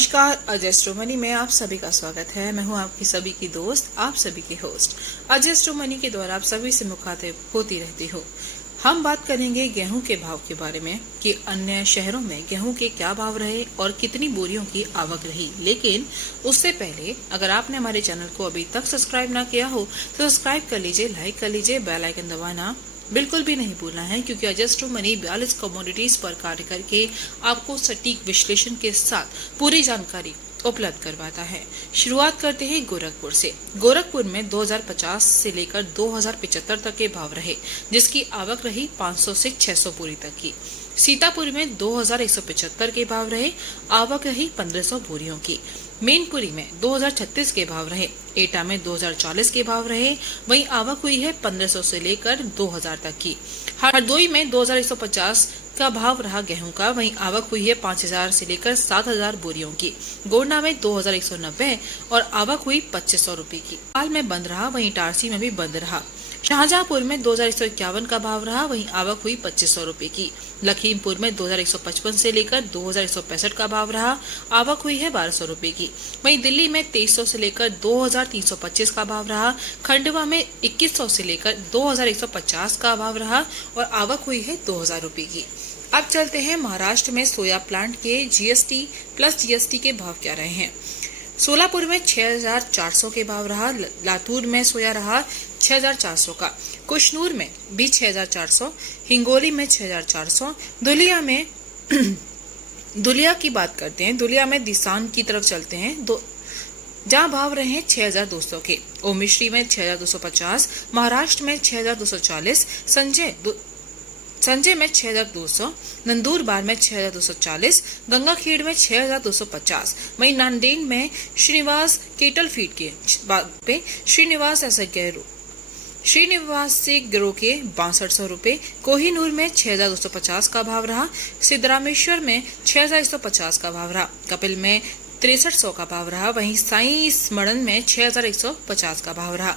नमस्कार, अजस्ट्रो मनी में आप सभी का स्वागत है। मैं हूं आपकी सभी की दोस्त, आप सभी की होस्ट। अजस्ट्रो मनी के द्वारा आप सभी से मुखातिब होती रहती हूं। हम बात करेंगे गेहूं के भाव के बारे में कि अन्य शहरों में गेहूं के क्या भाव रहे और कितनी बोरियों की आवक रही। लेकिन उससे पहले अगर आपने हमारे चैनल को अभी तक सब्सक्राइब ना किया हो तो सब्सक्राइब कर लीजिए, लाइक कर लीजिए, बेल आइकन दबाना बिल्कुल भी नहीं भूलना है, क्योंकि अजस्ट्रो मनी 42 कमोडिटीज पर कार्य करके आपको सटीक विश्लेषण के साथ पूरी जानकारी उपलब्ध करवाता है। शुरुआत करते हैं गोरखपुर से। गोरखपुर में 2050 से लेकर 2075 तक के भाव रहे, जिसकी आवक रही 500 से 600 बोरी तक की। सीतापुर में 2175 के भाव रहे, आवक रही 1500 बोरियों की। मैनपुरी में 2036 के भाव रहे, एटा में 2040 के भाव रहे, वहीं आवक हुई है 1500 से लेकर 2000 तक की। हरदोई में 2150 का भाव रहा गेहूं का, वहीं आवक हुई है 5000 से लेकर 7000 बोरियों की। गोंडा में 2190 और आवक हुई 2500 रूपये की। हाल में बंद रहा, वहीं इटारसी में भी बंद रहा। शाहजहांपुर में 2151 का भाव रहा, वहीं आवक हुई 2500 रूपये की। लखीमपुर में 2155 से लेकर 2165 का भाव रहा, आवक हुई है 1200 रूपये की। वहीं दिल्ली में 2300 से लेकर 2325 का भाव रहा। खंडवा में 2100 से लेकर 2150 का भाव रहा और आवक हुई है 2000 रूपये की। अब चलते हैं महाराष्ट्र में। सोया प्लांट के जीएसटी प्लस जीएसटी के भाव क्या रहे हैं। सोलापुर में 6400 के भाव रहा, लातूर में सोया रहा 6400 का, कुशनूर में भी 6400, हिंगोली में 6400, दुलिया में दुलिया की बात करते हैं। दुलिया में दिसान की तरफ चलते हैं, जहाँ भाव रहे हैं 6200 के। ओमिश्री में 6250, महाराष्ट्र में 6240, संजय में 6200, नंदुरबार में 6240, गंगाखेड़ में 6250, वहीं नांदेड़ में श्रीनिवास केटल फीड के पे श्रीनिवास से गिरोह के 6200 रूपये। कोहिनूर में 6250 का भाव रहा। सिद्धरामेश्वर में 6150 का भाव रहा। कपिल में 6300 का भाव रहा, वहीं साई स्मरण में 6150 का भाव रहा।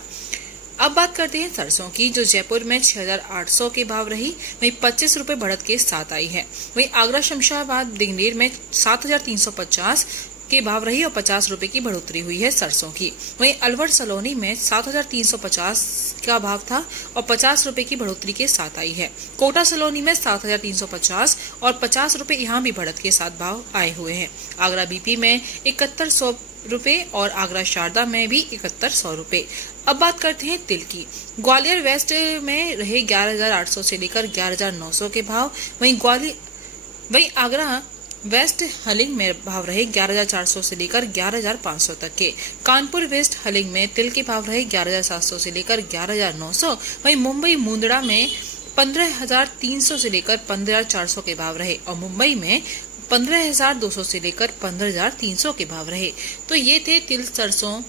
अब बात करते हैं सरसों की, जो जयपुर में 6800 के भाव रही, वहीं 25 रूपये बढ़त के साथ आई है। वहीं आगरा शमशाबाद दिगनेर में 7350 के भाव रही और 50 रूपये की बढ़ोतरी हुई है सरसों की। वहीं अलवर सलोनी में 7350 का भाव था और 50 रूपये की बढ़ोतरी के साथ आई है। कोटा सलोनी में 7350 और 50 रूपये यहाँ भी बढ़त के साथ भाव आए हुए हैं। आगरा बीपी में 7100 रूपये और आगरा शारदा में भी 7100 रूपये। अब बात करते हैं तिल की। ग्वालियर वेस्ट में रहे 11800 से लेकर 11900 के भाव, वहीं आगरा वेस्ट हलिंग में भाव रहे 11400 से लेकर 11500 तक के। कानपुर वेस्ट हलिंग में तिल के भाव रहे 11700 से लेकर 11900, वहीं मुंबई मुंदड़ा में 15300 से लेकर 15400 के भाव रहे और मुंबई में 15200 से लेकर 15300 के भाव रहे। तो ये थे तिल, सरसों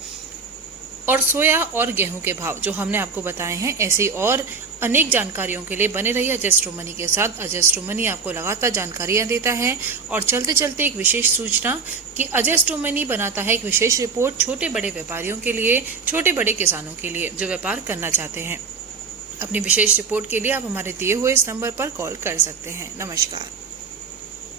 और सोया और गेहूं के भाव जो हमने आपको बताए हैं। ऐसे और अनेक जानकारियों के लिए बने रहिए अजस्ट्रो मनी के साथ। अजस्ट्रो मनी आपको लगातार जानकारियां देता है। और चलते चलते एक विशेष सूचना कि अजस्ट्रो मनी बनाता है एक विशेष रिपोर्ट छोटे बड़े व्यापारियों के लिए, छोटे बड़े किसानों के लिए जो व्यापार करना चाहते हैं। अपनी विशेष रिपोर्ट के लिए आप हमारे दिए हुए इस नंबर पर कॉल कर सकते हैं। नमस्कार।